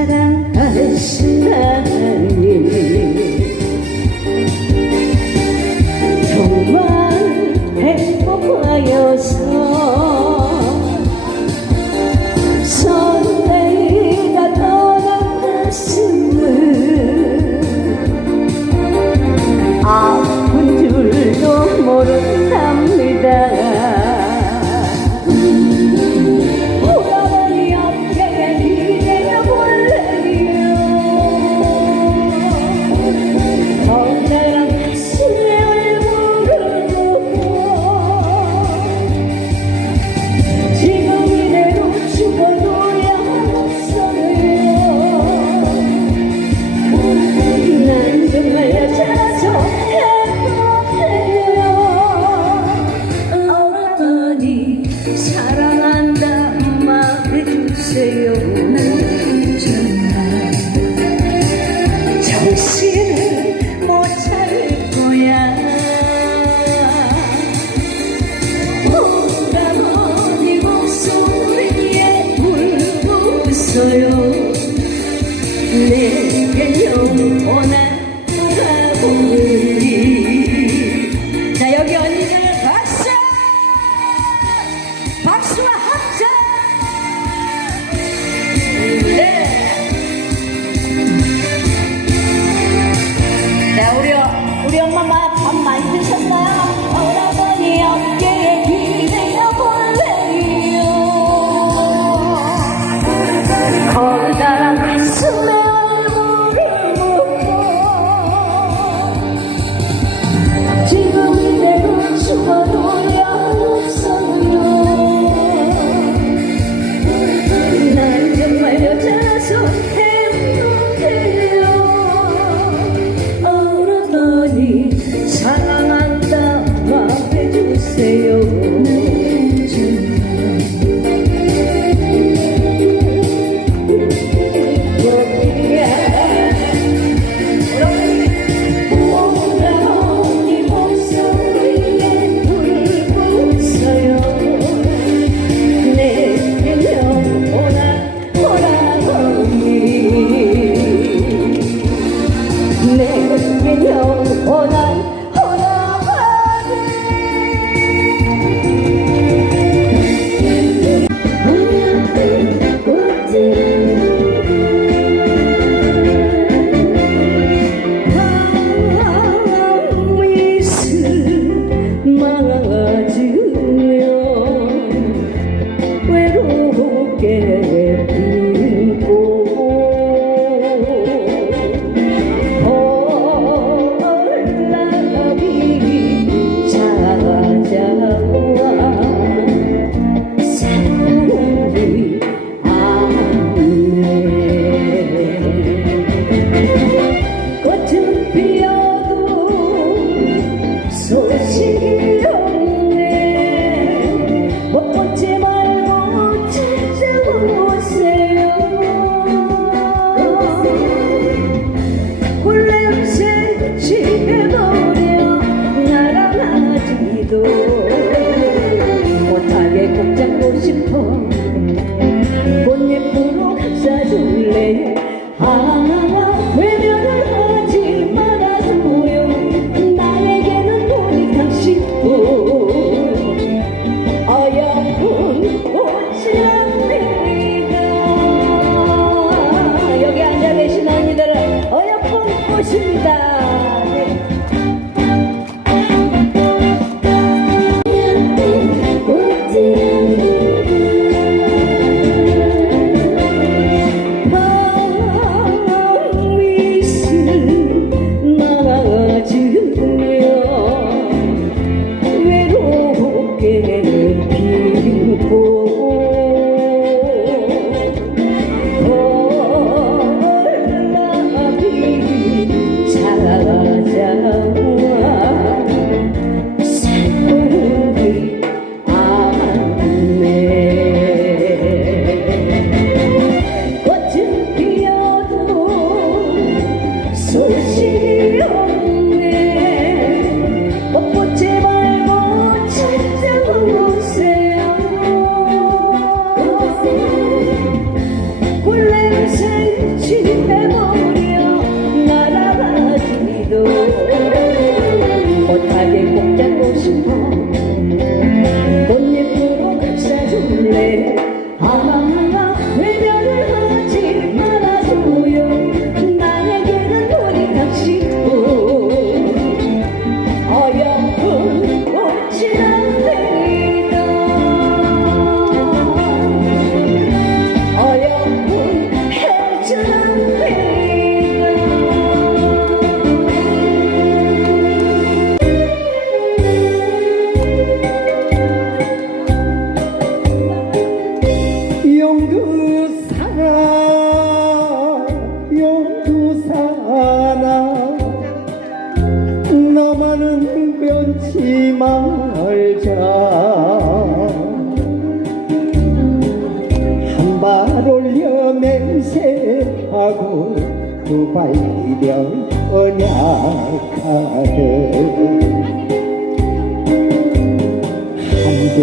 da da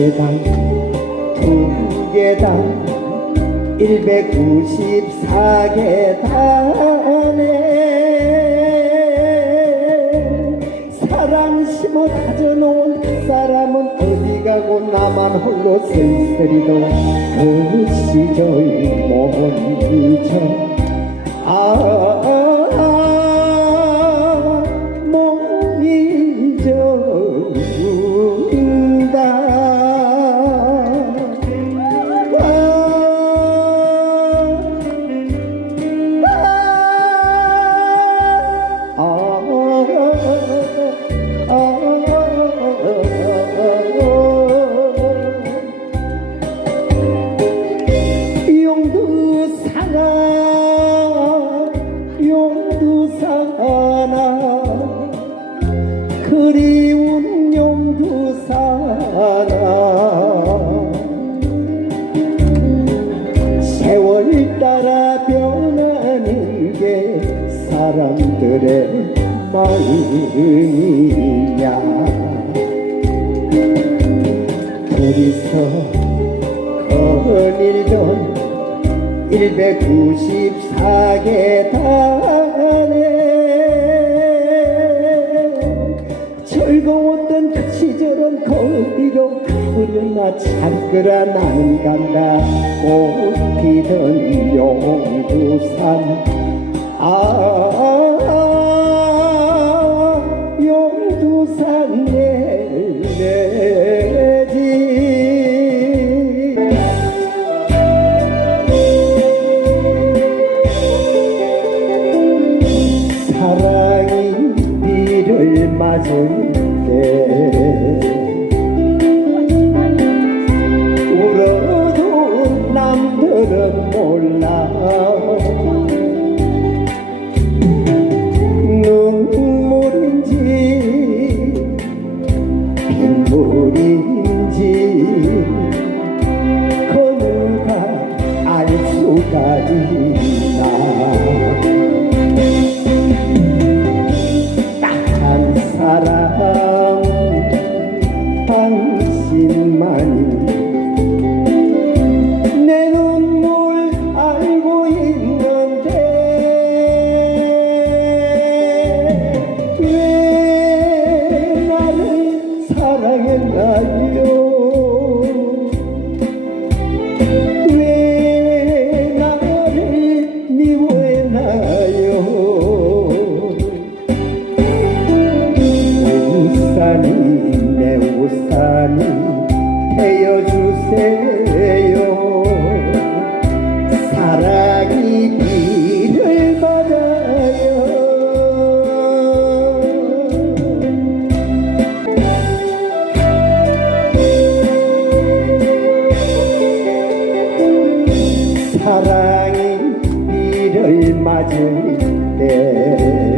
계단 두 계단 194계단에 사랑 심어 다져놓은 그 사람은 어디 가고 나만 홀로 쓸쓸히도 그 시절 먼 잊어 사람들의 마음이냐? 둘이서 거닐던 194개 단에 즐거웠던 그 시절은 거리로 우려나 잠그라 나는 간다. 꽃 피던 용두산 Oh. Yeah.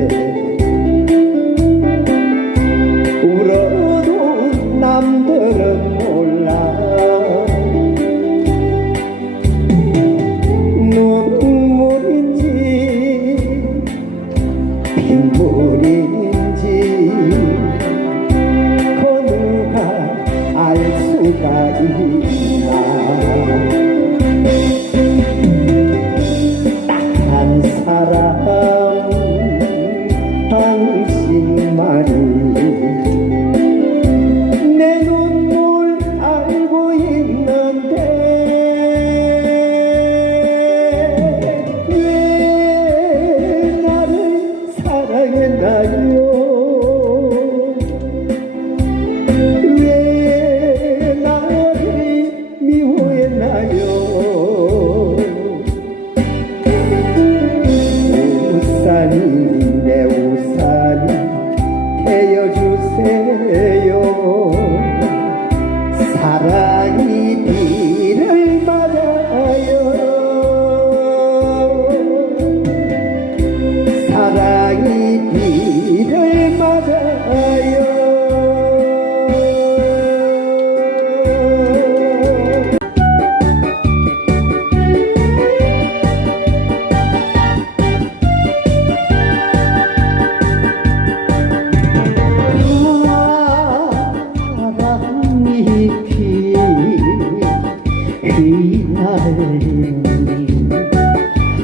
날리는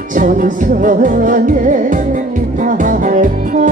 전선의 달파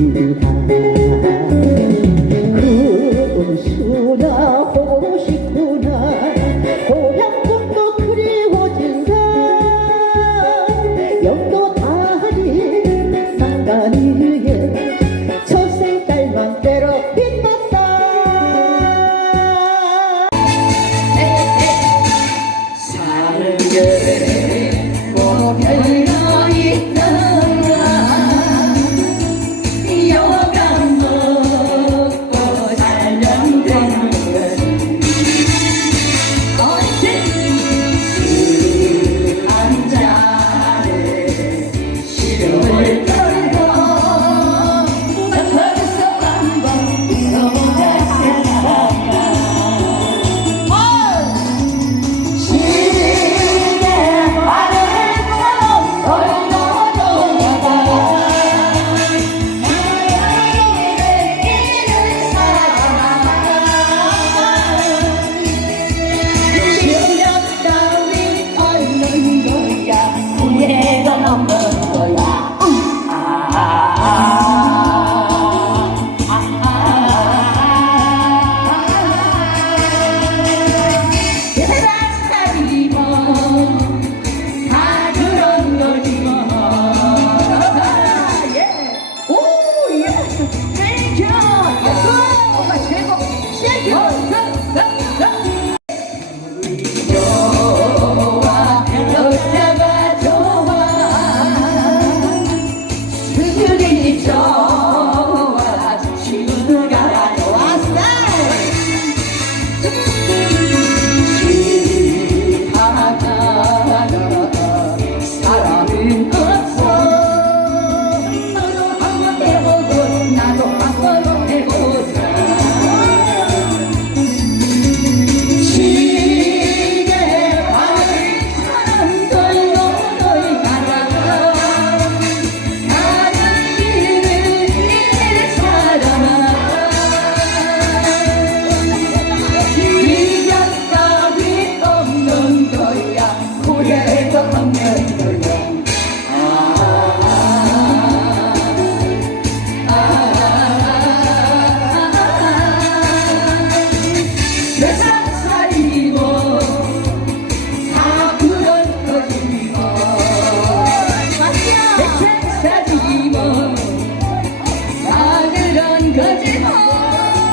เป็นเดินทาง